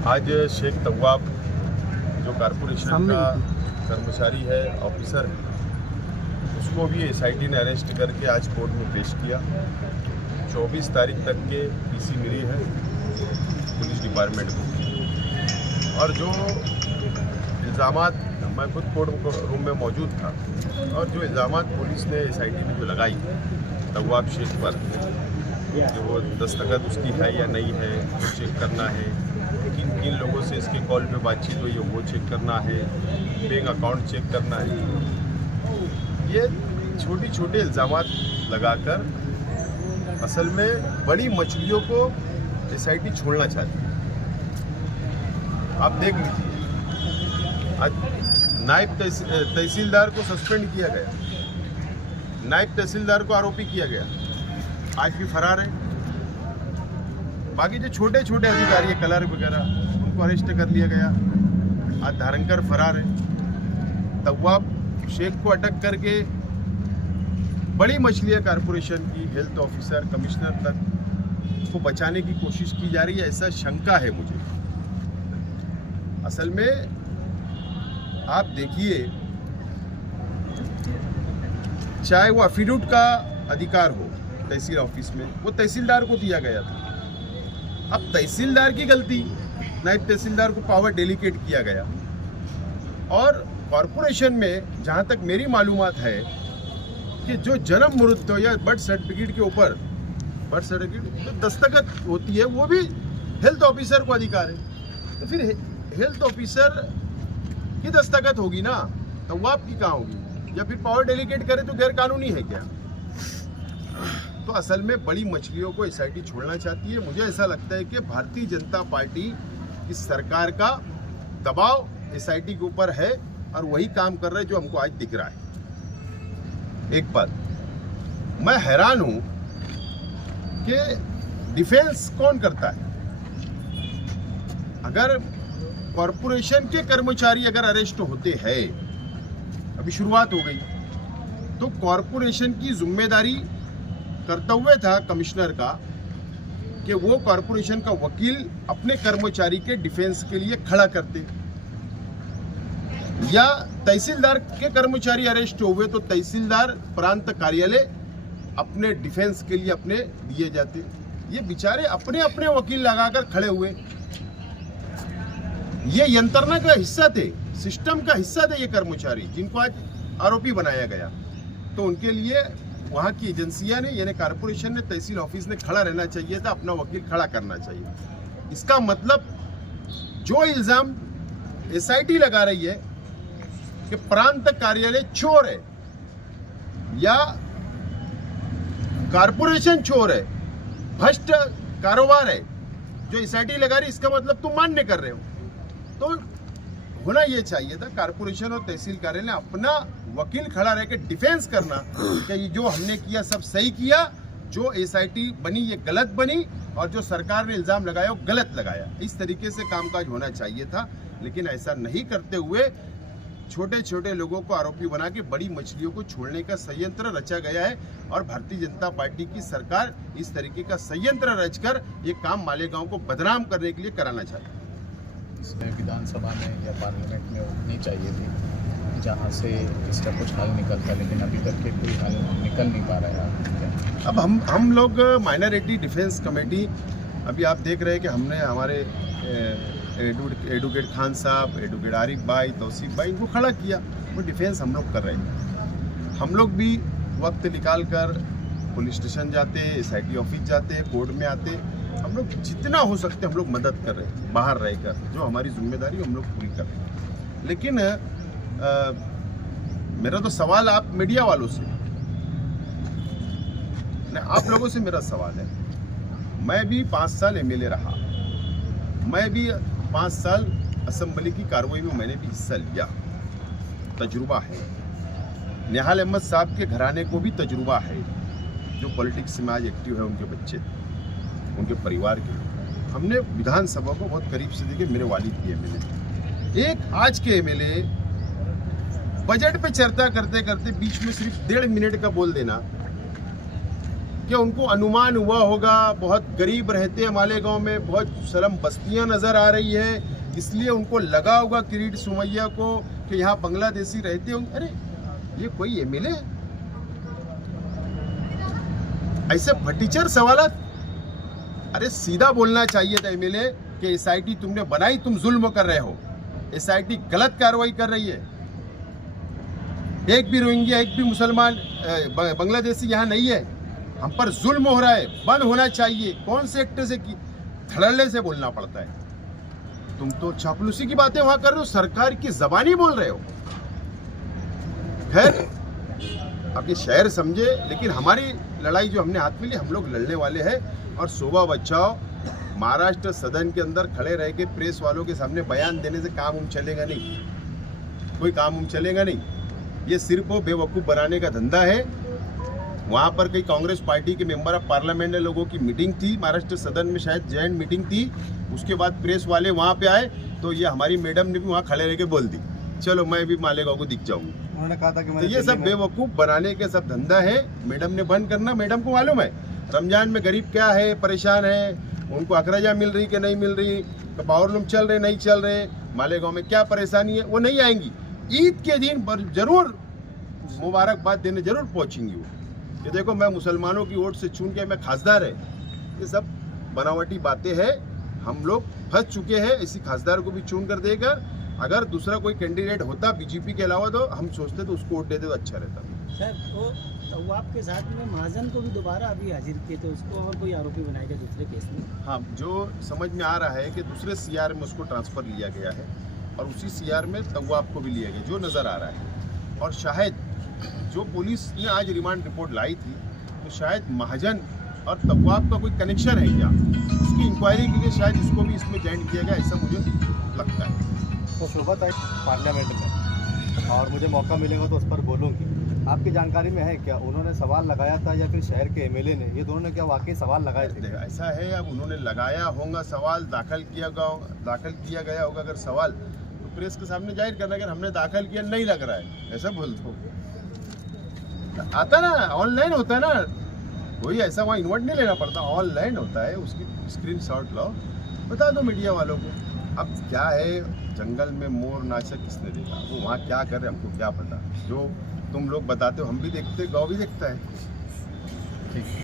आज शेख तव्वाब जो कॉरपोरेशन का कर्मचारी है, ऑफिसर है, उसको भी एसआईटी ने अरेस्ट करके आज कोर्ट में पेश किया। 24 तारीख तक के पीसी मिली है पुलिस डिपार्टमेंट को। और जो इल्ज़ामात, मैं खुद कोर्ट रूम में मौजूद था, और जो इल्ज़ामात पुलिस ने एसआईटी ने जो लगाई तव्वाब शेख पर, जो वो दस्तखत उसकी है या नहीं है वो चेक करना है, किन किन लोगों से इसके कॉल पे बातचीत हुई है वो चेक करना है, बैंक अकाउंट चेक करना है, ये छोटी छोटे इल्ज़ामात लगाकर असल में बड़ी मछलियों को एसआईटी छोड़ना चाहती है। आप देख लीजिए, आज नायब तहसीलदार को सस्पेंड किया गया, नायब तहसीलदार को आरोपी किया गया, आज भी फरार है। बाकी जो छोटे छोटे अधिकारी है, क्लर्क वगैरह, उनको अरेस्ट कर लिया गया, आज धारणकर फरार है। तव्वाब शेख को अटक करके बड़ी मछलियाँ कॉरपोरेशन की हेल्थ ऑफिसर, कमिश्नर तक को बचाने की कोशिश की जा रही है, ऐसा शंका है मुझे। असल में आप देखिए, चाहे वो एफिडेविट का अधिकार हो तहसील ऑफिस में, वो तहसीलदार को दिया गया था। अब तहसीलदार की गलती, नायब तहसीलदार को पावर डेलीकेट किया गया। और कॉरपोरेशन में जहां तक मेरी मालूमात है कि जो जन्म मृत्यु या बर्थ सर्टिफिकेट के ऊपर बर्थ सर्टिफिकेट जो दस्तखत होती है वो भी हेल्थ ऑफिसर को अधिकार है। तो फिर हेल्थ ऑफिसर की दस्तखत होगी ना, तो वो आपकी कहाँ होगी? या फिर पावर डेलीकेट करे तो गैर कानूनी है क्या? तो असल में बड़ी मछलियों को एसआईटी छोड़ना चाहती है। मुझे ऐसा लगता है कि भारतीय जनता पार्टी की सरकार का दबाव एसआईटी के ऊपर है और वही काम कर रहे हैं जो हमको आज दिख रहा है। एक बात मैं हैरान हूं कि डिफेंस कौन करता है? अगर कॉरपोरेशन के कर्मचारी अगर अरेस्ट होते हैं, अभी शुरुआत हो गई, तो कॉरपोरेशन की जिम्मेदारी, कर्तव्य था कमिश्नर का कि वो कॉरपोरेशन का वकील अपने कर्मचारी के डिफेंस के लिए खड़ा करते। या तहसीलदार के कर्मचारी अरेस्ट हुए तो तहसीलदार प्रांत कार्यालय अपने डिफेंस के लिए अपने दिए जाते। ये बेचारे अपने अपने वकील लगाकर खड़े हुए। ये यंत्रणा का हिस्सा थे, सिस्टम का हिस्सा थे ये कर्मचारी, जिनको आज आरोपी बनाया गया। तो उनके लिए वहाँ की एजेंसियां ने, यानी कॉरपोरेशन ने, तहसील ऑफिस ने खड़ा रहना चाहिए था, अपना वकील खड़ा करना चाहिए। इसका मतलब जो इल्जाम एसआईटी लगा रही है कि प्रांत कार्यालय चोर है या कॉरपोरेशन चोर है, भ्रष्ट कारोबार है, जो एसआईटी लगा रही, इसका मतलब तुम मान्य कर रहे हो। तो होना ये चाहिए था कॉरपोरेशन और तहसील कार्यालय ने अपना वकील खड़ा रह के डिफेंस करना कि ये जो हमने किया सब सही किया, जो एसआईटी बनी ये गलत बनी, और जो सरकार ने इल्जाम लगाया वो गलत लगाया। इस तरीके से कामकाज होना चाहिए था, लेकिन ऐसा नहीं करते हुए छोटे छोटे लोगों को आरोपी बना के बड़ी मछलियों को छोड़ने का संयंत्र रचा गया है। और भारतीय जनता पार्टी की सरकार इस तरीके का संयंत्र रचकर ये काम मालेगांव को बदनाम करने के लिए कराना चाहती है। इसमें विधानसभा में या पार्लियामेंट में उठनी चाहिए थी, जहां से इसका कुछ हल निकलता, लेकिन अभी तक के कोई हल निकल नहीं पा रहा है। अब हम लोग माइनॉरिटी डिफेंस कमेटी, अभी आप देख रहे हैं कि हमने हमारे एडवोकेट खान साहब, एडवोकेट आरिफ भाई, तौसीफ भाई, इनको खड़ा किया। वो डिफेंस हम लोग कर रहे हैं। हम लोग भी वक्त निकाल कर पुलिस स्टेशन जाते, एसआईटी ऑफिस जाते, कोर्ट में आते, हम लोग जितना हो सकते हम लोग मदद कर रहे हैं, बाहर रहकर जो हमारी जिम्मेदारी हम लोग पूरी कर रहे हैं। लेकिन मेरा तो सवाल आप मीडिया वालों से, आप लोगों से मेरा सवाल है, मैं भी 5 साल एमएलए रहा, मैं भी 5 साल असेंबली की कार्रवाई में मैंने भी हिस्सा लिया, तजुर्बा है। निहाल अहमद साहब के घराने को भी तजुर्बा है, जो पॉलिटिक्स में आज एक्टिव है, उनके बच्चे, उनके परिवार के। हमने विधानसभा को बहुत करीब से देखे, मेरे वालिद की एमएलए। एक आज के एमएलए बजट पे चर्चा करते करते बीच में सिर्फ 1.5 मिनट का बोल देना कि उनको अनुमान हुआ होगा बहुत गरीब रहते हैं मालेगांव में, बहुत शर्म बस्तियां नजर आ रही है, इसलिए उनको लगा होगा किरीट सोमैया को कि यहाँ बांग्लादेशी रहते होंगे। अरे ये कोई एमएलए ऐसे फटीचर सवाल? अरे सीधा बोलना चाहिए था एमएलए कि एसआईटी तुमने बनाई, तुम जुल्म कर रहे हो, एसआईटी गलत कार्रवाई कर रही है, एक भी रोहिंग्या एक भी मुसलमान बांग्लादेशी यहाँ नहीं है, हम पर जुल्म हो रहा है, बंद होना चाहिए। कौन से एक्टर से की धड़ल्ले से बोलना पड़ता है? तुम तो चापलूसी की बातें वहां कर रहे हो, सरकार की जबानी बोल रहे हो। खैर अब ये शहर समझे, लेकिन हमारी लड़ाई जो हमने हाथ में ली, हम लोग लड़ने वाले हैं। और शोभा बचाओ महाराष्ट्र सदन के अंदर खड़े रह के प्रेस वालों के सामने बयान देने से काम चलेगा नहीं, कोई काम चलेगा नहीं। ये सिर्फ वो बेवकूफ़ बनाने का धंधा है। वहाँ पर कई कांग्रेस पार्टी के मेंबर ऑफ पार्लियामेंट लोगों की मीटिंग थी महाराष्ट्र सदन में, शायद जॉइंट मीटिंग थी, उसके बाद प्रेस वाले वहाँ पे आए तो ये हमारी मैडम ने भी वहाँ खड़े रह के बोल दी, चलो मैं भी मालेगांव को दिख जाऊंगी। उन्होंने कहा था कि तो ये सब बेवकूफ़ बनाने के सब धंधा है, मैडम ने बंद करना। मैडम को मालूम है रमजान में गरीब क्या है, परेशान है, उनको अखराजा मिल रही कि नहीं मिल रही, पावर लूम चल रहे नहीं चल रहे, मालेगांव में क्या परेशानी है, वो नहीं आएंगी। ईद के दिन जरूर मुबारकबाद देने जरूर पहुंचेंगी वो, कि देखो मैं मुसलमानों की वोट से चुन के मैं खासदार है। ये सब बनावटी बातें हैं, हम लोग फंस चुके हैं। इसी खासदार को भी चुन कर देकर अगर दूसरा कोई कैंडिडेट होता बीजेपी के अलावा, तो हम सोचते तो उसको वोट देते तो अच्छा रहता। सर वो आपके साथ में महाजन को भी दोबारा अभी हाजिर किए थे, उसको और कोई आरोपी बनाएगा दूसरे केस में? हाँ, जो समझ में आ रहा है कि दूसरे सीआर में उसको ट्रांसफ़र लिया गया है और उसी सीआर में तव्वाब को भी लिया गया, जो नज़र आ रहा है। और शायद जो पुलिस ने आज रिमांड रिपोर्ट लाई थी, तो शायद महाजन और तव्वाब का कोई कनेक्शन है क्या, उसकी इंक्वायरी के लिए शायद इसको भी इसमें ज्वाइन किया गया, ऐसा मुझे लगता है। तो शोभा ताई पार्लियामेंट में और मुझे मौका मिलेगा तो उस पर बोलूँगी। आपकी जानकारी में है क्या उन्होंने सवाल लगाया था या फिर शहर के एमएलए ने, ये दोनों ने क्या वाकई सवाल लगाए थे? ऐसा है, अब उन्होंने लगाया होगा सवाल, दाखिल किया गया होगा अगर सवाल, तो प्रेस के सामने जाहिर करना, अगर हमने दाखिल किया नहीं लग रहा है ऐसा बोल दो। आता ना, ऑनलाइन होता है ना, कोई ऐसा वहाँ इन्वर्ट नहीं लेना पड़ता, ऑनलाइन होता है, उसकी स्क्रीनशॉट लो, बता दो मीडिया वालों को। अब क्या है, जंगल में मोर नाचा किसने देखा, वो वहाँ क्या कर रहे हमको क्या पता। जो तुम लोग बताते हो हम भी देखते, गाँव भी देखता है। ठीक।